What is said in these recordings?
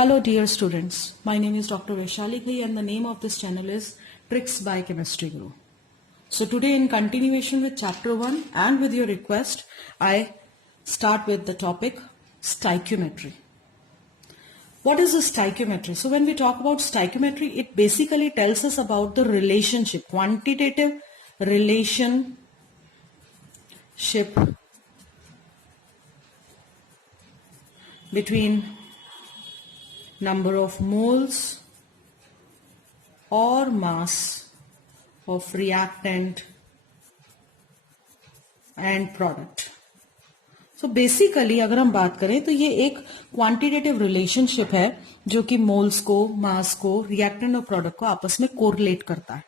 Hello dear students, my name is Dr. Vaishali Ghai and the name of this channel is Tricks by Chemistry Guru. So today in continuation with chapter 1 and with your request, I start with the topic stoichiometry. What is the stoichiometry? So when we talk about stoichiometry, it basically tells us about the relationship, quantitative relationship between number of moles or mass of reactant and product. So basically अगर हम बात करें तो ये एक quantitative relationship है जो कि मोल्स को, मास को, रिएक्टेंट और प्रोडक्ट को आपस में कोरिलेट करता है.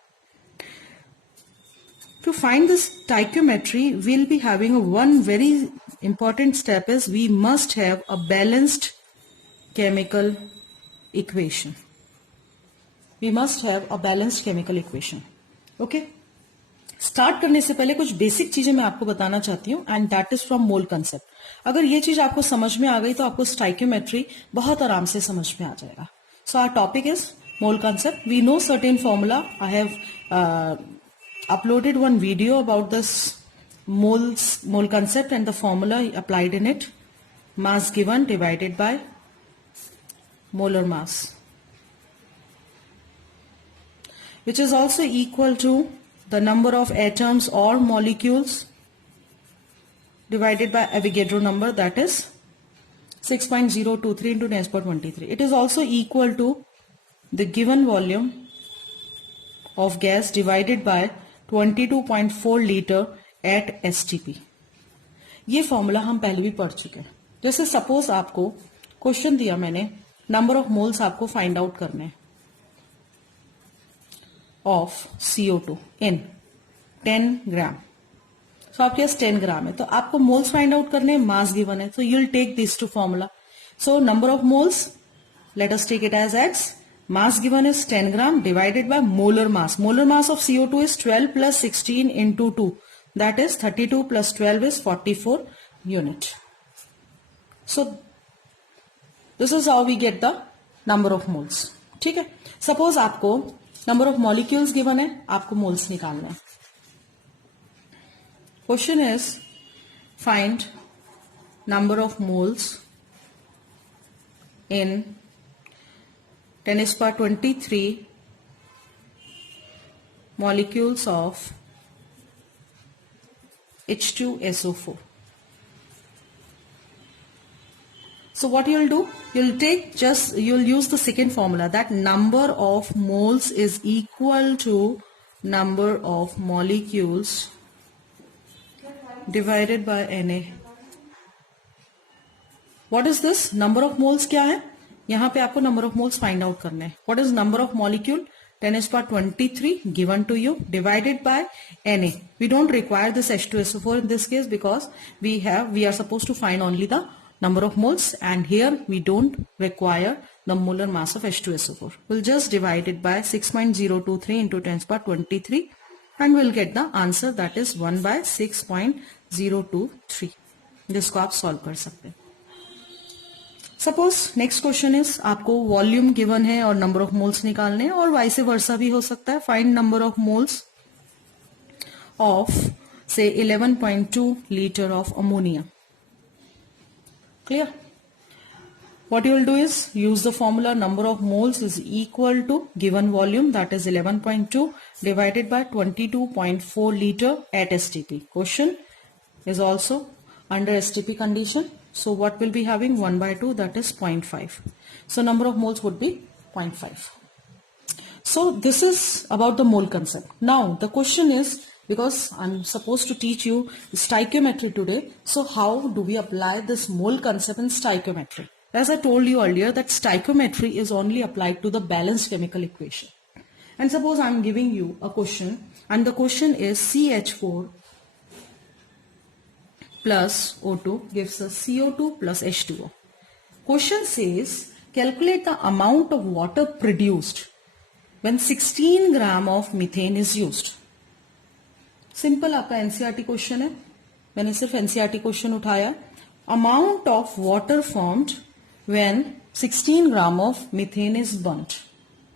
To find this stoichiometry, we'll be having one very important step is we must have a balanced chemical equation. We must have a balanced chemical equation. Okay? Start करने से पहले कुछ बेसिक चीजें मैं आपको बताना चाहती हूँ and that is from mole concept. अगर ये चीज आपको समझ में आ गई तो आपको स्टाइक्योमेट्री बहुत आराम से समझ में आ जाएगा. So our topic is mole concept. We know certain formula. I have uploaded one video about this mole concept and the formula applied in it. Mass given divided by molar mass, which is also equal to the number of atoms or molecules divided by Avogadro number, that is 6.023 into 10 to the power 23. It is also equal to the given volume of gas divided by 22.4 litre at STP. ये formula हम पहले भी पढ़ चुके हैं. जैसे suppose आपको question दिया मैंने, नंबर ऑफ मोल्स आपको फाइंड आउट करने ऑफ CO2 इन 10 ग्राम. सो आपके पास 10 ग्राम है तो आपको मोल्स फाइंड आउट करने, मास गिवन है, so you will take this two formula. So number of moles, let us take it as X. Mass given is 10 gram divided by molar mass. Molar mass of CO2 is 12 plus 16 into 2. That is 32 plus 12 is 44 unit. So this is how we get the number of moles. ठीक है. Suppose आपको number of molecules given है, आपको moles निकालना है. Question is find number of moles in 10 to the power 23 molecules of H2SO4. So what you'll do, you'll use the second formula, that number of moles is equal to number of molecules divided by Na. What is this? Number of moles क्या है? यहां पे आपको number of moles find out करने हैं. What is number of molecule? 10 to the power 23 given to you divided by Na. We don't require this H2SO4 in this case because we are supposed to find only the number of moles, and here we don't require the molar mass of H2SO4. We'll just divide it by 6.023 into 10 to the power 23 and we'll get the answer, that is 1 by 6.023. जिसको आप solve कर सकते हैं. Suppose next question is आपको volume given है और number of moles निकालने हैं, और वाइस वर्सा भी हो सकता है. Find number of moles of से 11.2 litre of ammonia. Clear? what you will do is use the formula number of moles is equal to given volume, that is 11.2 divided by 22.4 liter at STP. Question is also under STP condition. So what will be having 1 by 2, that is 0.5. So number of moles would be 0.5. So this is about the mole concept. Now the question is, because I'm supposed to teach you stoichiometry today, so how do we apply this mole concept in stoichiometry? As I told you earlier that stoichiometry is only applied to the balanced chemical equation. And suppose I'm giving you a question and the question is CH4 plus O2 gives us CO2 plus H2O. Question says calculate the amount of water produced when 16 gram of methane is used. Simple आपका NCERT question है, मैंने सिर्फ NCERT question उठाया. Amount of water formed when 16 gram of methane is burned.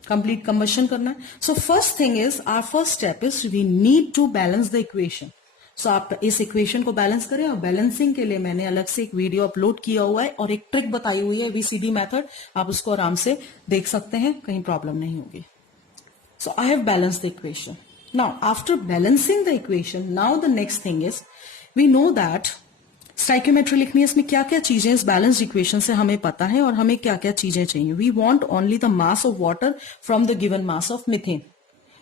Complete combustion करना है. So first thing is, our first step is we need to balance the equation. सो आप इस इक्वेशन को बैलेंस करें, और बैलेंसिंग के लिए मैंने अलग से एक वीडियो अपलोड किया हुआ है और एक ट्रिक बताई हुई है, VCD मेथड. आप उसको आराम से देख सकते हैं, कहीं प्रॉब्लम नहीं होगी. So I have balanced the equation. Now after balancing the equation, now the next thing is we know that stoichiometry लिखनी है. इसमें क्या क्या चीजें इस बैलेंस्ड इक्वेशन से हमें पता है और हमें क्या क्या चीजें चाहिए. We want only the mass of water from the given mass of methane.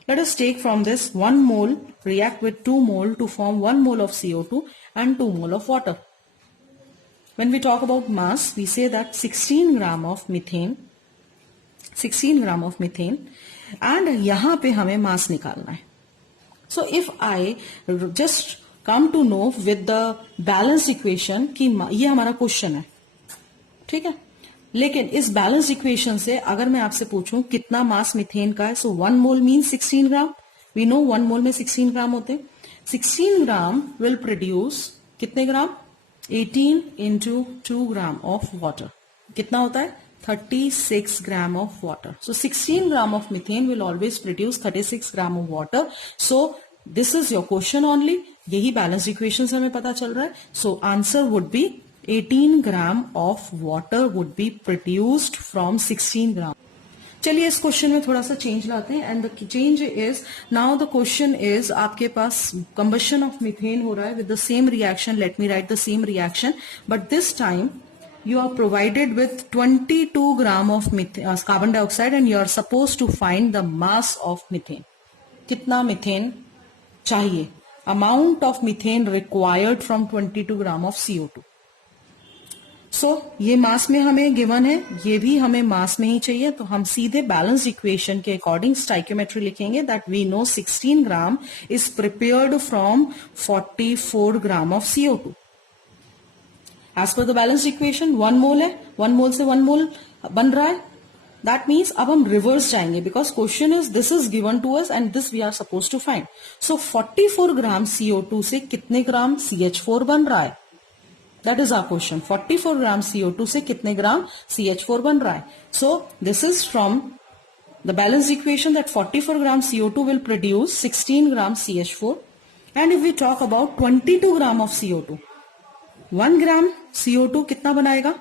Let us take from this 1 mole react with 2 mole to form 1 mole of CO2 and 2 mole of water. When we talk about mass, we say that 16 gram of methane, 16 gram of methane, and यहाँ पे हमें mass निकालना है. So if I just come to know with the balanced equation कि ये हमारा question है, ठीक है. लेकिन इस बैलेंस इक्वेशन से अगर मैं आपसे पूछूं कितना मास मीथेन का है, सो 1 मोल मीन्स 16 ग्राम. वी नो 1 मोल में 16 ग्राम होते हैं. 16 ग्राम विल प्रोड्यूस कितने ग्राम? 18 इंटू 2 ग्राम ऑफ वाटर. कितना होता है? 36 gram of water. So 16 gram of methane will always produce 36 gram of water. So this is your question only. यही बैलेंस इक्वेशन से हमें पता चल रहा है. So answer would be 18 gram of water would be produced from 16 gram. चलिए इस question में थोड़ा सा चेंज लाते हैं. And the change is, now the question is, आपके पास कंबशन ऑफ मीथेन हो रहा है with the same reaction. Let me right the same reaction, but this time you are provided with 22 gram of carbon dioxide and you are supposed to find the mass of methane. कितना methane चाहिए? Amount of methane required from 22 gram of CO2. सो ये मास में हमें given है, ये भी हमें मास में ही चाहिए. तो हम सीधे बैलेंस इक्वेशन के अकॉर्डिंग स्टाइक्योमेट्री लिखेंगे that we know 16 gram is prepared from 44 gram of CO2. As per the balance equation 1 mole है, 1 मोल से 1 मोल बन रहा है. दैट मीन्स अब हम रिवर्स जाएंगे because question is this is given to us and this we are suppose to find. So 44 gram CO2 से कितने ग्राम CH4 बन रहा है? That is our question. 44 gram CO2 से कितने ग्राम CH4 बन रहा है? So this is from the balanced equation that 44 gram CO2 will produce 16 gram CH4. And if we talk about 22 gram of CO2, 1 gram CO2 कितना बनाएगा?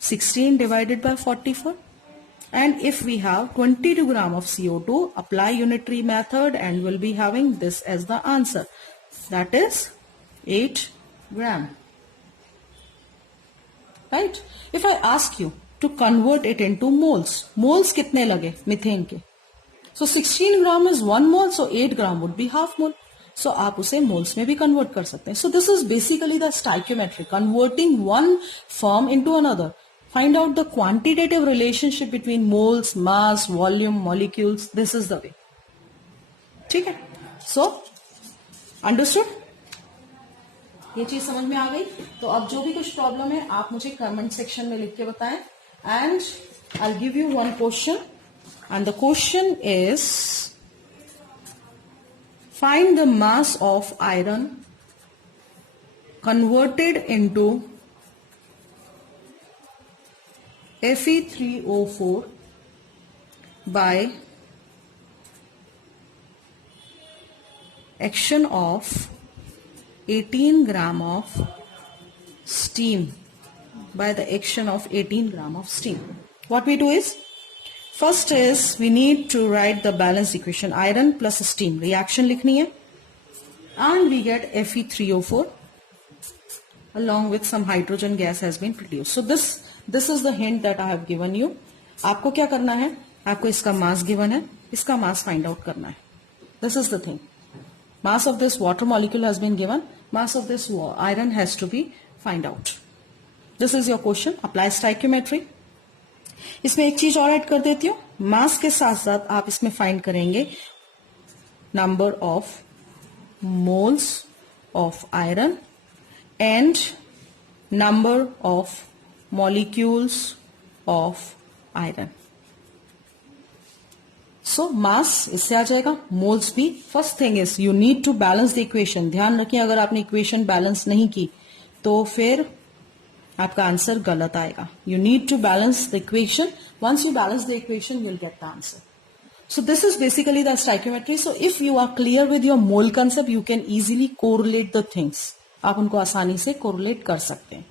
16 divided by 44. And if we have 22 gram of CO2, apply unitary method and we'll be having this as the answer. That is 8 gram. Right? If I ask you to convert it into moles, moles कितने लगे methane के? So 16 gram is 1 mole, so 8 gram would be half mole. So आप उसे moles में भी convert कर सकते हैं. So this is basically the stoichiometry, converting one form into another. Find out the quantitative relationship between moles, mass, volume, molecules. This is the way. ठीक है? So understood? ये चीज समझ में आ गई. तो अब जो भी कुछ प्रॉब्लम है आप मुझे कमेंट सेक्शन में लिख के बताएं. And I give you one question and the question is find the mass of iron converted into Fe3O4 by action of 18 gram of steam, by the action of 18 gram of steam. What we do is, first is we need to write the balance equation. Iron plus steam reaction लिखनी है and we get Fe3O4 along with some hydrogen gas has been produced. So this is the hint that I have given you. आपको क्या करना है? आपको इसका मास given है, इसका मास फाइंड आउट करना है. This is the thing. Mass of this water molecule has been given. Mass of this iron has to be find out. This is your question. Apply stoichiometry. इसमें एक चीज और add कर देती हूँ. मास के साथ साथ आप इसमें फाइंड करेंगे number of moles of iron and number of molecules of iron. So mass इससे आ जाएगा, moles भी. First thing is you need to balance the equation. ध्यान रखिए अगर आपने equation balance नहीं की तो फिर आपका आंसर गलत आएगा. You need to balance the equation. Once you balance the equation, you'll get the answer. So this is basically the stoichiometry. So if you are clear with your mole concept, you can easily correlate the things. आप उनको आसानी से correlate कर सकते हैं.